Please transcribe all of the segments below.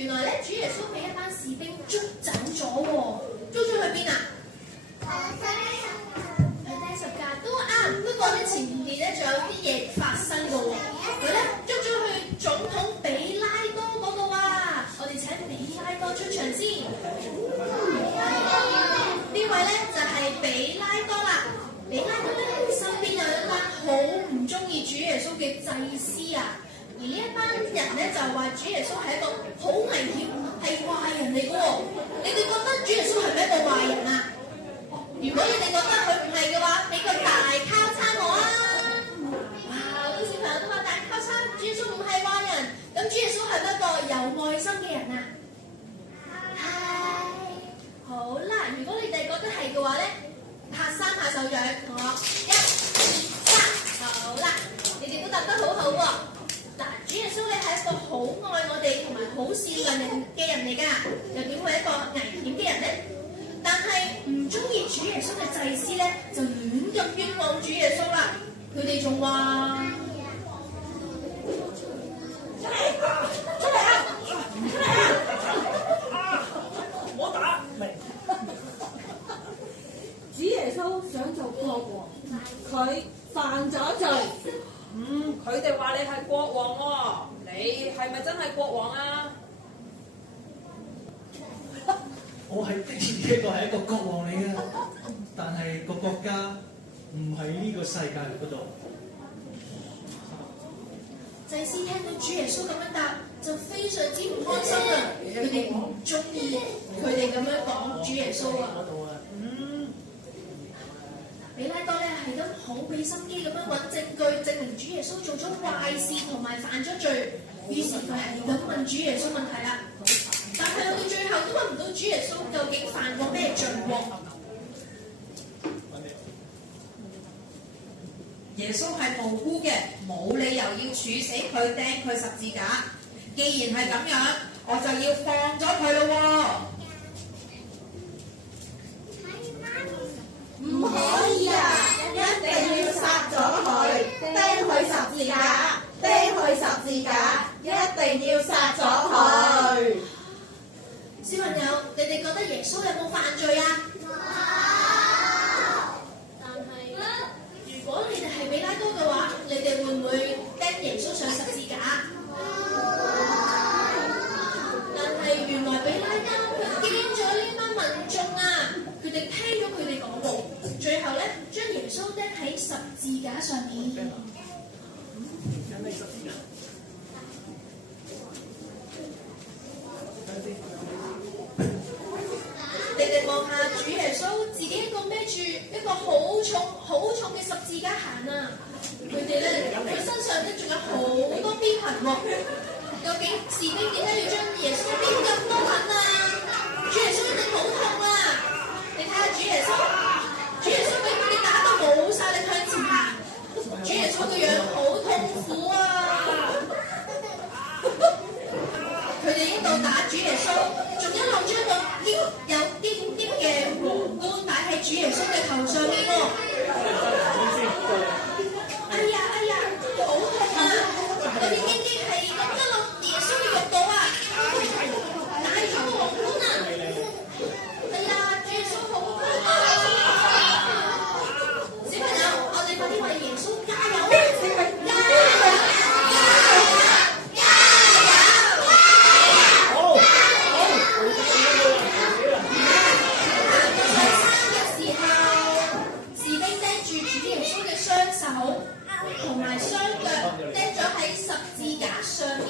原來咧主耶穌俾一班士兵捉走咗喎，捉咗去邊啊？去釘十架都啱，不過咧前面咧仲有啲嘢發生嘅喎，佢咧捉咗去總統比拉多嗰度啊！我哋請比拉多出場先。呢位咧就係比拉多啦。比拉多咧身邊有一班好唔中意主耶穌嘅祭司啊，而呢一班人咧就話主耶穌係一個好危險、係壞人嚟嘅喎。你哋覺得主耶穌係咪一個壞人啊？如果你哋覺得佢唔係嘅話，俾個大交叉我啊！哇，好多小朋友都話大交叉，主耶穌唔係壞人。咁主耶穌係咪一個有愛心嘅人啊？係。好啦，如果你哋覺得係嘅話咧，拍3下手掌，同我1、2、3，好啦，你哋都答得好好喎。嗱，主耶穌咧係一個好愛我哋同埋好善良嘅人嚟㗎，又點會係一個危險嘅人咧？但係唔中意主耶穌嘅祭司咧，就亂咁冤枉主耶穌啦。佢哋仲話：出嚟啊！唔好打！主耶穌想做國王，佢犯咗罪。佢哋話你係國王喎，你係咪真係國王啊？我係的確係一個國王嚟嘅，但係個國家唔喺呢個世界嗰度。祭司聽到主耶穌咁樣答，就非常之唔開心啊！佢哋唔中意佢哋咁樣講主耶穌啊。比拉多咧係咁好俾心機咁樣揾證據，證明主耶穌做咗壞事同埋犯咗罪。於是佢係咁問主耶穌問題啦。但係到最後都問唔到主耶穌究竟犯過咩罪喎？耶穌係無辜嘅，冇理由要處死佢，釘佢十字架。既然係咁樣，我就要放咗佢咯喎。唔可以啊！一定要殺咗佢，釘佢十字架，釘佢十字架，一定要殺咗佢。小朋友，你哋覺得耶穌有冇犯罪啊？但係，如果你哋係比拉多嘅話，你哋會唔會釘耶穌上十字架？但係原來比拉多佢驚咗呢班民眾啊！佢哋聽咗佢哋講道，最後咧將耶穌釘喺十字架上面。你哋望下主耶穌自己一個孭住一個好重嘅十字架行啊！佢哋咧佢身上咧仲有好多鞭痕喎。究竟士兵點解要將耶穌鞭咁多痕啊？主耶穌一定好痛啊！你睇下主耶穌俾佢哋打到冇晒力向前行，主耶穌個樣好痛苦啊！佢哋一路打主耶穌，仲一路將個有荊棘嘅皇冠擺喺主耶穌嘅頭上面喎。哎呀，好痛啊！嗰啲荊棘係咁一落耶穌嘅肉度啊，戴住個皇冠啊！哎呀，主耶穌好痛啊！小朋友，我哋快啲為耶穌加油啊！同埋雙腳釘咗喺十字架上面，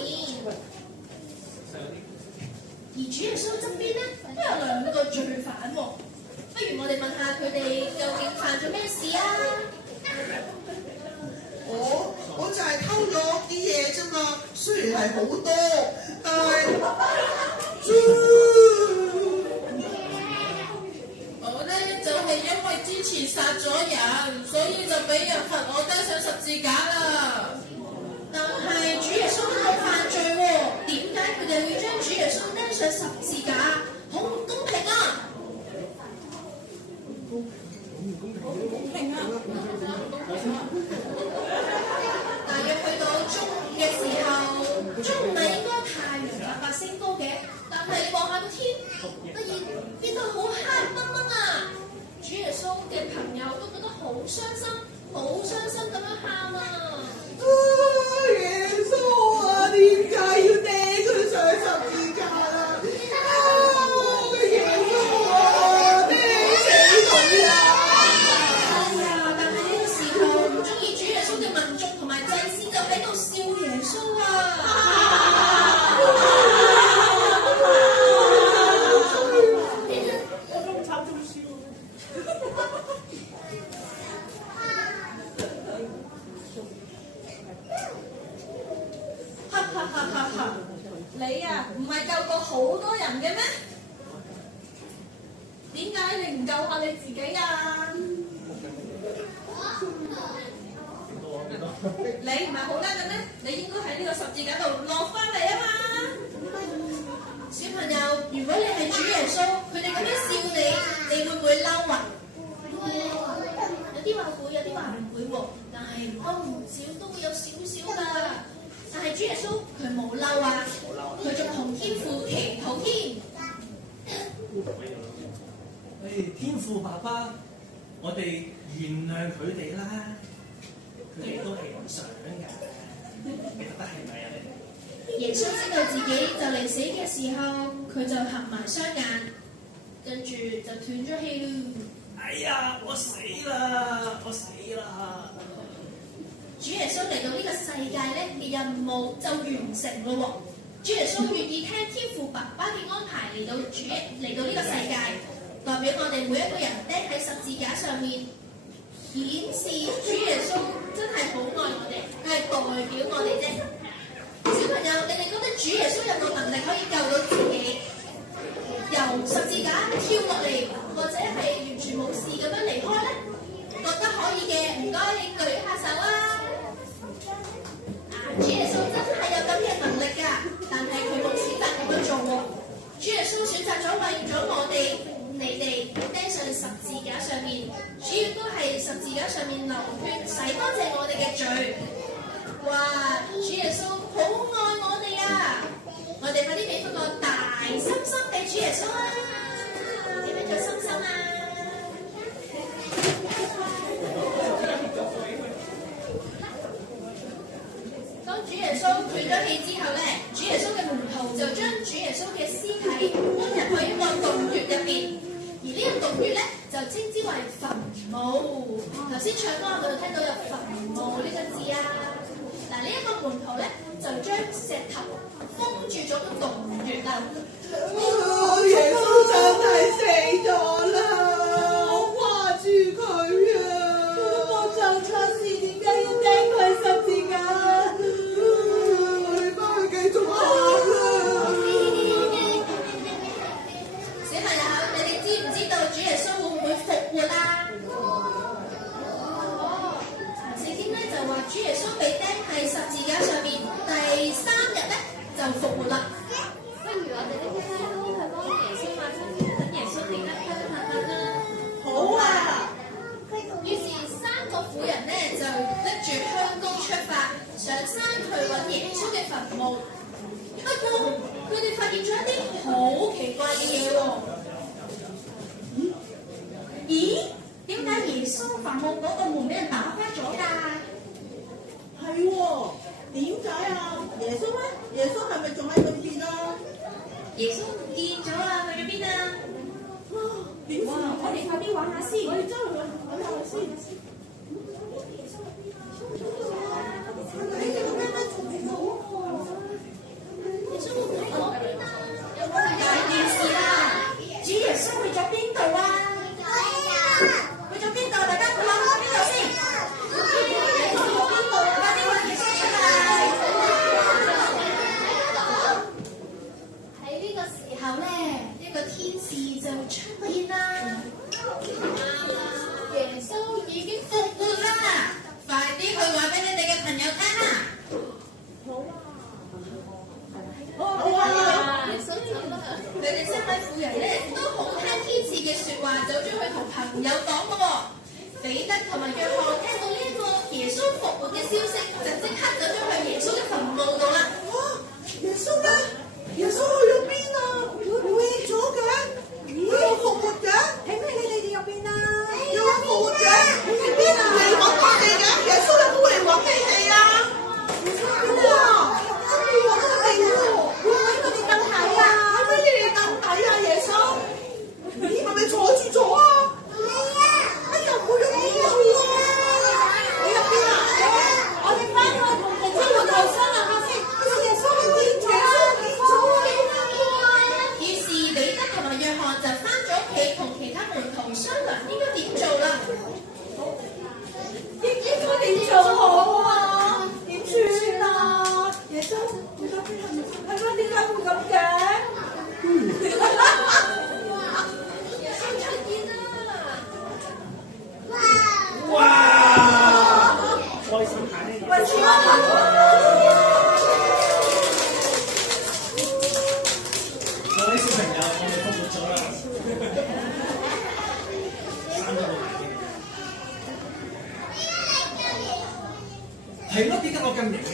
而主耶穌側邊咧都有2個罪犯喎。不如我哋問下佢哋究竟犯咗咩事啊？我就係偷咗啲嘢啫嘛，雖然係好多，但係我咧就係因為之前殺咗人，所以就俾人罰我釘上十字架啦。但係主耶穌都冇犯罪喎，點解佢哋要將主耶穌釘上十字架？好唔公平啊！大約去到中午嘅時候，中午咪應該太陽白白升高嘅，哈哈哈哈！你啊，唔係救過好多人嘅咩？點解你唔救下你自己啊？你唔係好叻嘅咩？你應該喺呢個十字架度落翻嚟啊嘛！小朋友，如果你係主耶穌，佢哋咁樣笑你，你會唔會嬲啊？有啲話會，有啲話唔會喎。但係都唔少都會有少少㗎。但係主耶穌佢冇嬲啊，佢仲同天父祈禱添。天父爸爸，我哋原諒佢哋啦，佢哋都係咁想㗎，你覺得係咪啊？耶穌知道自己就嚟死嘅時候，佢就合埋雙眼，跟住就斷咗氣啦。哎呀，我死啦！我死啦！主耶穌嚟到呢個世界咧嘅任務就完成咯喎。主耶穌願意聽天父爸爸嘅安排嚟到呢個世界，代表我哋每一個人釘喺十字架上面，顯示主耶穌真係好愛我哋，佢係代表我哋啫。小朋友，你哋覺得主耶穌有冇能力可以救到自己，由十字架跳落嚟，或者係完全冇事咁樣離開咧？覺得可以嘅，唔該你舉下手啊！主耶穌真係有咁嘅能力㗎，但係佢冇選擇咁樣做喎。主耶穌選擇咗為咗我哋、你哋釘上十字架上面，主要都係十字架上面流血洗乾淨我哋嘅罪。哇！主耶穌好愛我哋啊！我哋快啲俾翻個大心心俾主耶穌啊！點樣做心心啊？當主耶穌斷咗氣之後咧，主耶穌嘅門徒就將主耶穌嘅屍體搬入去一個洞穴入邊，而呢個洞穴咧就稱之為墳墓。頭先唱歌我哋聽到有墳墓呢個字啊！嗱，呢一個門徒咧就將石頭封住咗個洞穴啦。耶穌真係死咗啦！我掛住佢啊！我做錯事，點解要釘佢十字架？你幫佢繼續行啦！小朋友，你哋知唔知道主耶穌會唔會復活啊？聖經咧就話主耶穌被釘喺十字架上面，第3日咧就復活啦。不如我哋呢啲咧都去幫耶穌抹親，等耶穌點樣香啦。好啊！於是3個婦人咧就拎住香膏出發，上山去揾耶穌嘅墳墓。不過佢哋發現咗一啲好奇怪嘅嘢喎。咦？點解耶穌墳墓嗰個門俾人打開咗㗎？係喎，點解啊？耶穌咧？耶穌係咪仲喺嗰邊啊？耶穌唔見咗啊！去咗邊啊？點啊？我哋快啲玩下先。我哋周圍揾下先。耶穌會唔會喺嗰邊啊？大件事啦！主耶穌去咗邊度啊？去咗邊度？大家諗下邊度先？耶穌去咗邊度啊？快啲揾耶穌出嚟！喺呢個時候咧，一個天使就出現啦。耶穌已經復活啦！快啲去話俾你哋嘅朋友聽啦！耶穌走啦！佢哋3位婦人咧都好聽天使嘅説話，走咗去同朋友講嘅喎。彼得同埋約翰聽到呢一個耶穌復活嘅消息，就即刻走咗去耶穌嘅墳墓度啦。耶穌咧？耶穌去咗邊啊？會咗嘅？佢有復活嘅？喺咩你哋入邊啊？有復活嘅？喺邊啊？嚟揾我哋嘅？耶穌有冇嚟揾你哋啊？哇！真係揾我哋喎！會唔會佢哋凳底啊？係咪你哋凳底啊？耶穌？咦？係咪坐住咗啊？哎呀！唔好用呢個喎！你入邊啊？我哋翻去同解會咁嘅？哇！開心睇呢喂，似啊！各位小朋友，我哋復活咗啦，3個好大啲。係咯，點解我咁型嘅？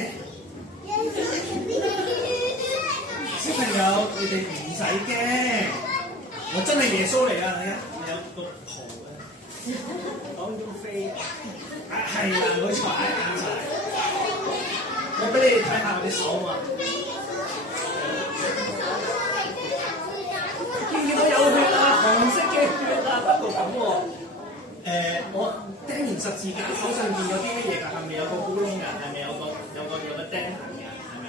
小朋友，你哋唔使驚，我真係耶穌嚟啊！你睇，你有個袍啊，講到飛，係啦，冇錯，啱晒。我俾你哋睇下我啲手啊！見到有血啊，紅色嘅血啊，不過咁喎。我釘完十字架，手上面有啲乜嘢㗎？係咪有個咕窿㗎？係咪有個釘痕㗎？係咪？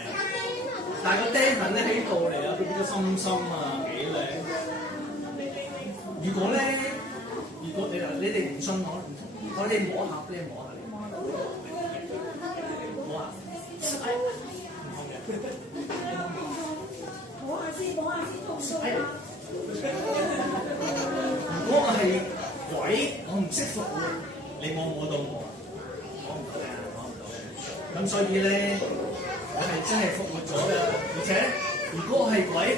但係個釘痕咧喺度嚟啊，佢變咗深深啊，幾靚！如果你哋唔信我，我哋摸下，你摸下，摸下，摸下先，痛唔痛啊？如果我係鬼，我唔識復活，你摸到我？摸唔到嘅，摸唔到嘅。咁所以咧，我係真係復活咗㗎。而且如果我係鬼，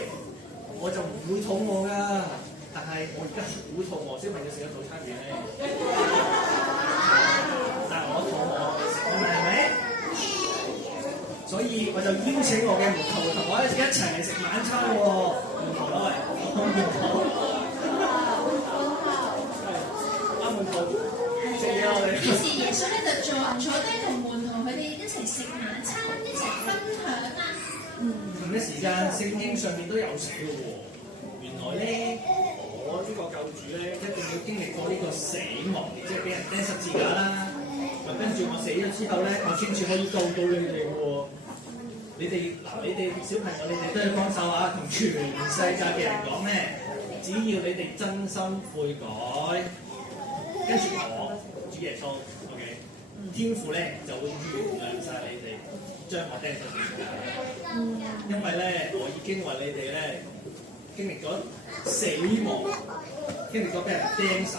我就唔會肚餓㗎。但係我而家好肚餓，小朋友食咗早餐未咧？但係我肚餓食㗎嘛，係咪？所以我就邀請我嘅門徒同我一齊嚟食晚餐喎。門徒啦，喂，門徒。於是耶穌咧就坐低同門徒佢哋一齊食晚餐，一齊分享啦。同一時間聖經上面都有寫嘅喎，原來咧我呢個救主咧一定要經歷過呢個死亡，即係俾人釘十字架啦。跟住我死咗之後咧，我先至可以救到你哋喎。你哋小朋友，你哋都要幫手啊，同全世界嘅人講咧，只要你哋真心悔改，跟住我主耶穌 ，OK， 天父咧就會原諒晒你哋，將我釘十字架。因為咧，我已經為你哋咧經歷咗死亡，經歷咗俾人釘手，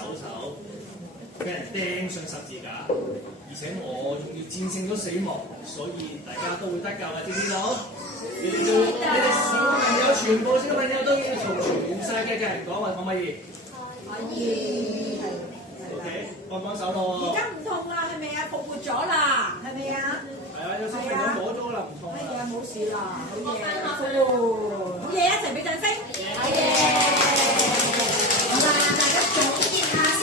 俾人釘上十字架，而且我仲要戰勝咗死亡，所以大家都會得救啊！知唔知道？你哋小朋友，全部小朋友都要同全世界嘅人講話，可唔可以？可以。OK，幫手咯。而家唔痛啦，係咪啊？復活咗啦，係咪啊？係啊，有小朋友摸咗啦，唔痛啦。係啊，冇事啦，好嘢，好嘢，一齊俾掌聲。好嘢。好啦，大家總結下先。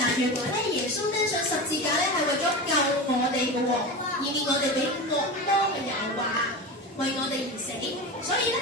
嗱，原來咧耶穌釘上十字架咧係為咗救我哋嘅喎，以免我哋俾惡魔嘅誘惑，為我哋而死。所以咧，